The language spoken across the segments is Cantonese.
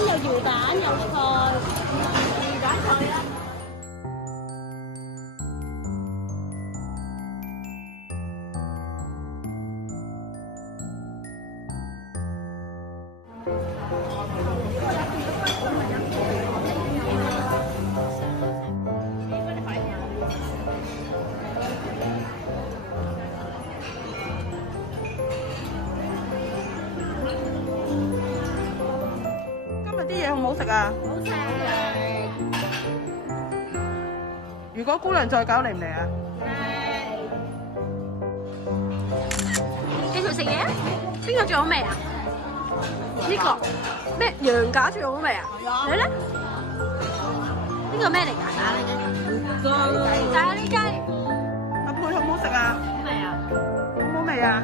有魚蛋，有菜。魚蛋菜啊！啲嘢好唔好食啊？好食。如果姑娘再搞嚟唔嚟啊？繼續食嘢啊！邊個最好味啊？呢個咩羊架最好味啊？你咧？呢個咩嚟㗎？咖喱雞。阿佩好唔好食啊？好味啊！好唔好味啊？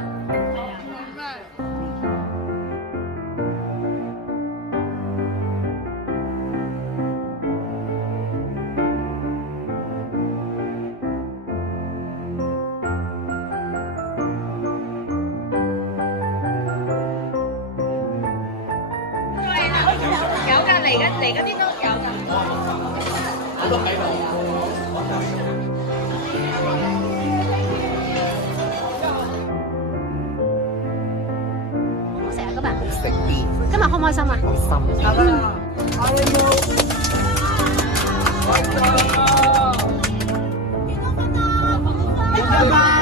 有㗎，嚟嗰啲都有㗎。好多喺度。好唔好食啊？今日好食啲。今日開唔開心啊？開心。幾多分啊？